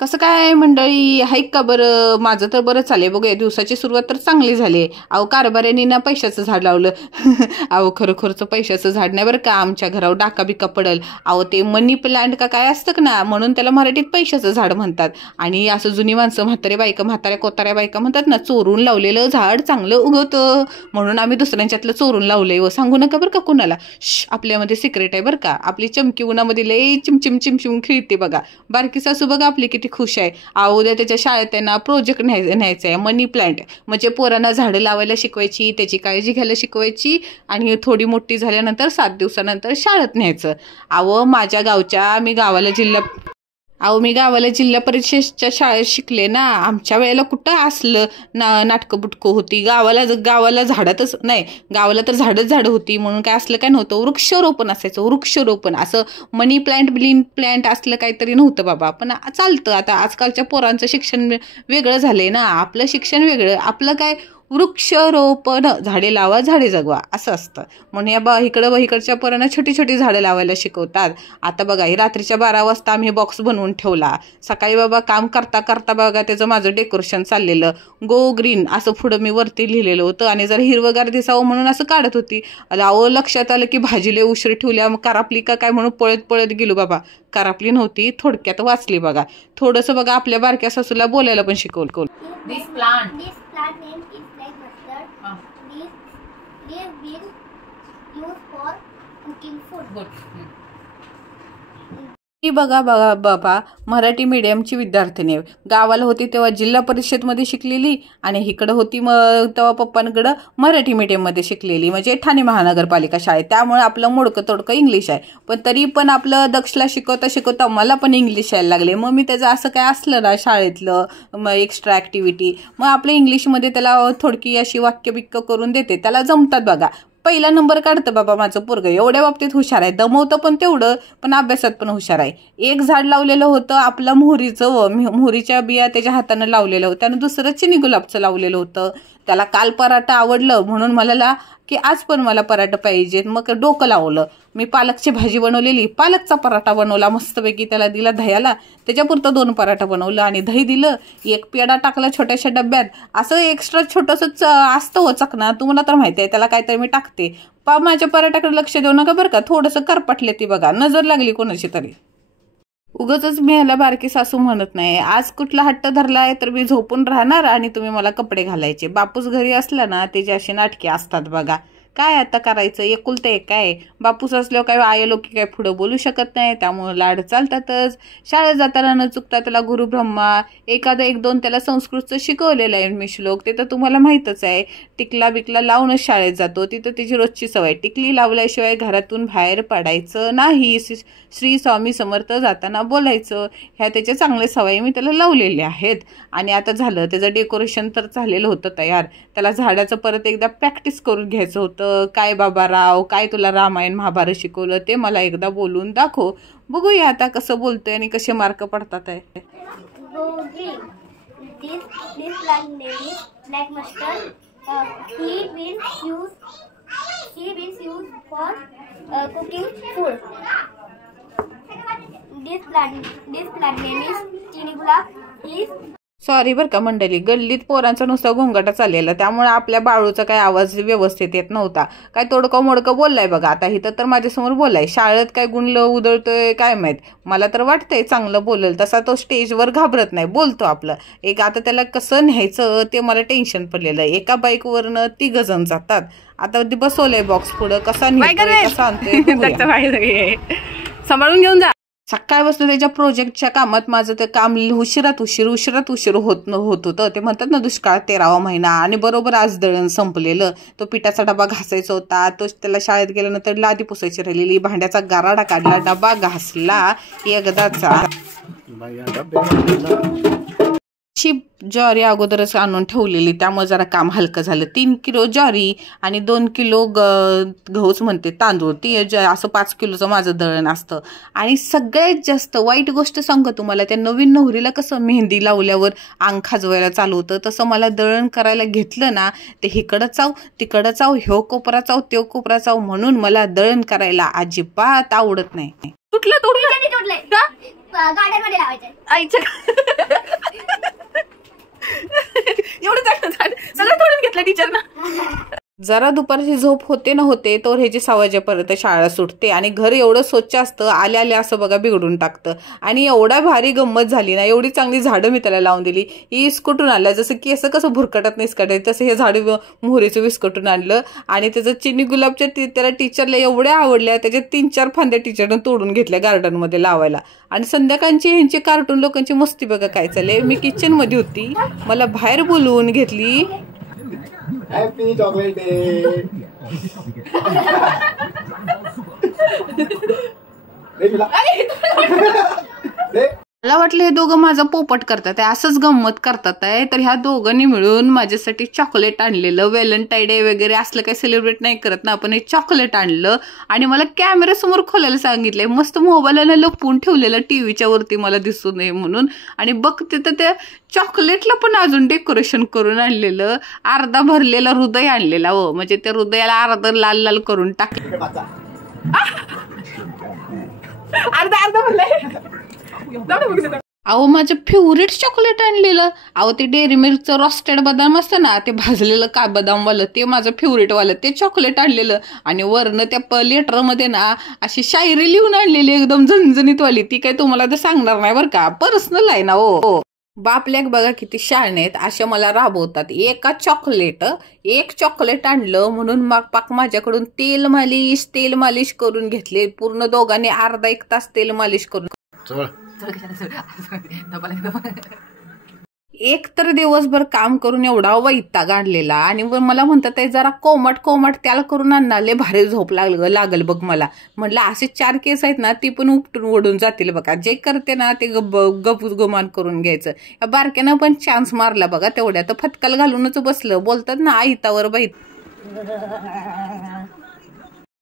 कसं काय मंडळी, हाय का बरं? माझं तर बरं चाललंय. बघूया, दिवसाची सुरुवात तर चांगली झाली. अहो कारभाऱ्यांनी ना पैशाचं झाड लावलं. अहो खरोखरचं पैशाचं झाड नाही बरं का, आमच्या घरावर डाका बिका पडल. अहो ते मनी प्लांट का काय असतं ना, म्हणून त्याला मराठीत पैशाचं झाड म्हणतात. आणि असं जुनी माणसं, म्हाताऱ्या कोताऱ्या बायका म्हणतात ना, चोरून लावलेलं झाड चांगलं उगवतं, म्हणून आम्ही दुसऱ्यांच्यातलं चोरून लावलंय. व सांगू नका बरं का कुणाला. आपल्यामध्ये सिक्रेट आहे बरं का. आपली चमकी उन्हामध्ये लई चिमचिम चिमचिम खेळते बघा. बारकी सासू बघा आपली किती खुश आहे. उद्या त्याच्या शाळेत त्यांना प्रोजेक्ट न्यायचं आहे, मनी प्लांट. म्हणजे पोरांना झाडं लावायला शिकवायची, त्याची काळजी घ्यायला शिकवायची आणि थोडी मोठी झाल्यानंतर 7 दिवसानंतर शाळेत न्यायचं. मी गावाला जिल्हा परिषदच्या शाळेत शिकले ना. आमच्या वेळेला कुठं असलं नाटकं बुटकं होती. गावाला झाडातच नाही, गावाला तर झाडं होती म्हणून काय असलं काय नव्हतं. वृक्षारोपण असायचं, वृक्षारोपण. असं मनी प्लांट प्लांट असलं काहीतरी नव्हतं बाबा. पण चालतं. आता आजकालच्या पोरांचं शिक्षण वेगळं झालंय ना, आपलं शिक्षण वेगळं. आपलं काय, वृक्षारोपण, झाडे लावा झाडे जगवा असं असतं. म्हणून या इकडच्या पोरांना छोटी छोटी झाडं लावायला शिकवतात. आता बघा, ही रात्रीच्या 12 वाजता आम्ही बॉक्स बनवून ठेवला. सकाळी बाबा काम करता करता बघा त्याचं माझं डेकोरेशन चाललेलं. गो ग्रीन असं पुढं मी वरती लिहिलेलं होतं आणि जरा हिरवगार दिसावं म्हणून असं काढत होती. लक्षात आलं की भाजीले उशीर ठेवल्या, मग करापली का काय म्हणून पळत पळत गेलो बाबा. करापली नव्हती, थोडक्यात वाचली बघा. थोडंसं बघा आपल्या बारक्या सासूला बोलायला पण शिकवलं. This plant name is like mustard. These been used for cooking food. Good. ही बघा बाबा, मराठी मीडियमची विद्यार्थिनी. गावाला होती तेव्हा जिल्हा परिषदमध्ये शिकलेली आणि इकडं होती मग तेव्हा पप्पांकडं मराठी मीडियममध्ये शिकलेली, म्हणजे ठाणे महानगरपालिका शाळेत. त्यामुळे आपलं मोडकं तोडकं इंग्लिश आहे. पण तरी पण आपलं दक्षला शिकवता मला पण इंग्लिश यायला लागले. मग मी त्याचं असं काय असलं ना शाळेतलं मग एक्स्ट्रा ॲक्टिव्हिटी, मग आपल्या इंग्लिशमध्ये त्याला थोडकी अशी वाक्य करून देते. त्याला जमतात बघा. पहिला नंबर काढतं बाबा माझं पोरगं. एवढ्या बाबतीत हुशार आहे. दमवतं पण तेवढं, पण अभ्यासात पण हुशार आहे. एक झाड लावलेलं होतं आपलं मोहरीच्या बिया त्याच्या हातानं लावलेलं होतं आणि दुसरं चिनी गुलाबचं लावलेलं होतं. त्याला काल पराठा आवडलं म्हणून मला की आज पण मला पराठा पाहिजेत. मग डोकं लावलं. मी पालकची भाजी बनवलेली, पालकचा पराठा बनवला मस्तपैकी. त्याला दिला दह्याला, त्याच्यापुरतं 2 पराठा बनवलं आणि दही दिलं. 1 पेढा टाकला छोट्याशा डब्यात. असं एक्स्ट्रा छोटंसं असतं हो चकना, तुम्हाला तर माहिती आहे. त्याला काहीतरी मी टाकते. माझ्या पराठ्याकडे लक्ष देऊ नका बरं का. थोडंसं करपटले ती बघा, नजर लागली कोणाची तरी. उगाचच मी ह्याला बारकी सासू म्हणत नाही. आज कुठला हट्ट धरलाय तर मी झोपून राहणार आणि तुम्ही मला कपडे घालायचे. बापूस घरी असला ना त्याची अशी नाटके असतात बघा. काय आता करायचं, एकुलतं एक काय. बापूस असल्यावर काय आया लोकी काय पुढं बोलू शकत नाही, त्यामुळे लाड चालतातच. शाळेत जाताना न चुकता त्याला गुरु ब्रह्मा, एखादा 1-2 त्याला संस्कृतचं शिकवलेलं आहे मी श्लोक, ते तर तुम्हाला माहीतच आहे. टिकला बिकला लावूनच शाळेत जातो. तिथं त्याची रोजची सवय. टिकली लावल्याशिवाय घरातून बाहेर पडायचं नाही. श्री स्वामी समर्थ जाताना बोलायचं. ह्या त्याच्या चांगल्या सवयी मी त्याला लावलेल्या आहेत. आणि आता झालं त्याचं डेकोरेशन तर झालेलं होतं तयार. त्याला झाडाचं परत एकदा प्रॅक्टिस करून घ्यायचं होतं. काय बाबाराव, काय तुला रामायण महाभारत शिकवलं ते मला एकदा बोलून दाखव. बघूया आता कसं बोलतोय आणि कसे मार्क पडतात आहे. This plant name is black mustard. He been used for cooking food. This plant name is chini gulab. Sorry बरं का मंडळी, गल्लीत पोरांचा नुसता गोंगाटा चाललेला, त्यामुळे आपल्या बाळूचा काय आवाज व्यवस्थित येत नव्हता. काय तोडकं मोडकं बोललाय बघा. आता इथं तर माझ्यासमोर बोललाय. शाळेत काय गुणलं उधळतोय काय माहीत. मला तर वाटतंय चांगलं बोलेल. तसा तो स्टेजवर घाबरत नाही, बोलतो आपलं. आता त्याला कसं न्यायचं ते मला टेन्शन पडलेलं आहे. एका बाईकवरनं 3 जण जातात. आता बसवलंय बॉक्स पुढं, कसा न्यायचं कसा आणतोय सांभाळून घेऊन जा. सकाळपासून त्याच्या प्रोजेक्टच्या कामात माझं ते काम उशिरात उशीर होत होतं. ते म्हणतात ना दुष्काळ 13वा महिना. आणि बरोबर आज दळण संपलेलं. तो पिठाचा डबा घासायचा होता. तो त्याला शाळेत गेल्यानंतर लादी पुसायची राहिलेली. भांड्याचा गाराडा काढला, डबा घासला एकदाचा. ज्वारी अगोदरच आणून ठेवलेली, त्यामुळे जरा काम हलकं झालं. 3 किलो ज्वारी आणि 2 किलो गहूच म्हणते तांदूळ, असं 5 किलोचं माझं दळण असतं. आणि सगळ्यात जास्त वाईट गोष्ट सांगू तुम्हाला, त्या नवीन नवरीला कसं मेहंदी लावल्यावर अंग खाजवायला चालू होतं, तसं मला दळण करायला घेतलं ना, ते इकडं चाव तिकडं चाव, ह्यो कोपरा चाव त्यो कोपरा चाव, म्हणून मला दळण करायला अजिबात आवडत नाही. तुटलं तोडलं तुटले का गार्डन मध्ये लावायचे आईच्या एवढं चांगलं झाड सगळं तोडून घेतलं टीचरनं. जरा दुपारची झोप होते ना होते तर ह्याची 6 वाजेपर्यंत शाळा सुटते आणि घर एवढं स्वच्छ असतं आल्या आल्या असं बघा बिघडून टाकतं. आणि एवढा भारी गंमत झाली ना, एवढी चांगली झाडं मी त्याला लावून दिली. ही विस्कटून आणलं जसं की असं कसं भुरकटत निस्कटत तसं हे झाड मोहरीचं विस्कटून आणलं. आणि त्याचं चिनी गुलाबच्या त्याला टीचरला एवढ्या आवडल्या, त्याच्या 3-4 फांद्या टीचरनं तोडून घेतल्या गार्डनमध्ये लावायला. आणि संध्याकाळची ह्यांची कार्टून लोकांची मस्ती बघा काय चालले. मी किचनमध्ये होती, मला बाहेर बोलवून घेतली. Happy chocolate day. मला वाटलं हे दोघं माझा पोपट करतात आहे, असंच गंमत करतात आहे. तर ह्या दोघांनी मिळून माझ्यासाठी चॉकलेट आणलेलं. व्हॅलेंटाईन डे वगैरे असलं काही सेलिब्रेट नाही करत ना आपण, हे चॉकलेट आणलं आणि मला कॅमेऱ्यासमोर खोलायला सांगितलंय. मस्त मोबाईलला लपवून ठेवलेलं टीव्हीच्या वरती मला दिसू नये म्हणून. आणि बघते तर त्या चॉकलेटला पण अजून डेकोरेशन करून आणलेलं. अर्धा भरलेला हृदय आणलेला हो, म्हणजे त्या हृदयाला अर्धा लाल लाल करून टाकलं. अर्धा भरलाय. अहो माझं फेवरेट चॉकलेट आणलेलं. अहो ते डेअरी मिल्कचं रॉस्टेड बदाम असतं ना, ते भाजलेलं का बदामवालं, ते माझं फेवरेट वालं ते चॉकलेट आणलेलं. आणि वरनं त्या लेटरमध्ये ना अशी शायरी लिहून आणलेली एकदम झणझणीतवाली. ती काय तुम्हाला तर सांगणार नाही बरं का, पर्सनल आहे ना हो. बापल्याक बघा किती शहाणे आहेत, अशा मला राबवतात. एक चॉकलेट आणलं म्हणून मग पाक माझ्याकडून तेल मालिश करून घेतले. पूर्ण दोघांनी अर्धा 1 तास तेल मालिश करून. एक तर दिवसभर काम करून एवढा वैताग आणलेला. आणि मला म्हणतात ते जरा कोमट त्याला करून आणले, भारी झोप लागल बघ मला. म्हटलं असे 4 केस आहेत ना, ती पण उपटून ओढून जातील बघा. जे करते ना ते गुमान करून घ्यायचं. या बारक्यानं पण चान्स मारला बघा तेवढ्या, तर फटकाल घालूनच बसलं. बोलतात ना आयतावर बाईत.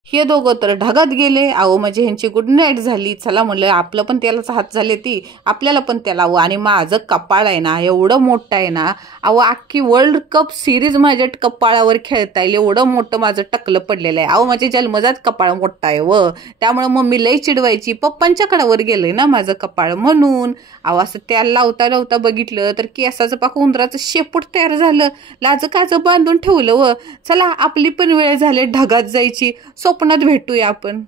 हे दोघं तर ढगात गेले. अहो म्हणजे ह्यांची गुड नाईट झाली. चला म्हणलं आपलं पण त्यालाच हात झाले ती, आपल्याला पण त्याला. आणि माझं कपाळ आहे ना एवढं मोठं आहे ना, अहो अख्खी वर्ल्ड कप सिरीज माझ्या कपाळावर खेळता येईल एवढं मोठं माझं टकलं पडलेलं आहे. अहो माझे जन्मजात कपाळ मोठं आहे व, त्यामुळे मम्मी लई चिडवायची. पप्पांच्या कडावर गेलंय ना माझं कपाळ म्हणून. अहो असं त्याला लावता बघितलं तर केसाचं पाक उंदराचं शेपूट तयार झालं. लाजकाचं बांधून ठेवलं व. चला आपली पण वेळ झाली ढगात जायची. स्वप्नात भेटूया आपण.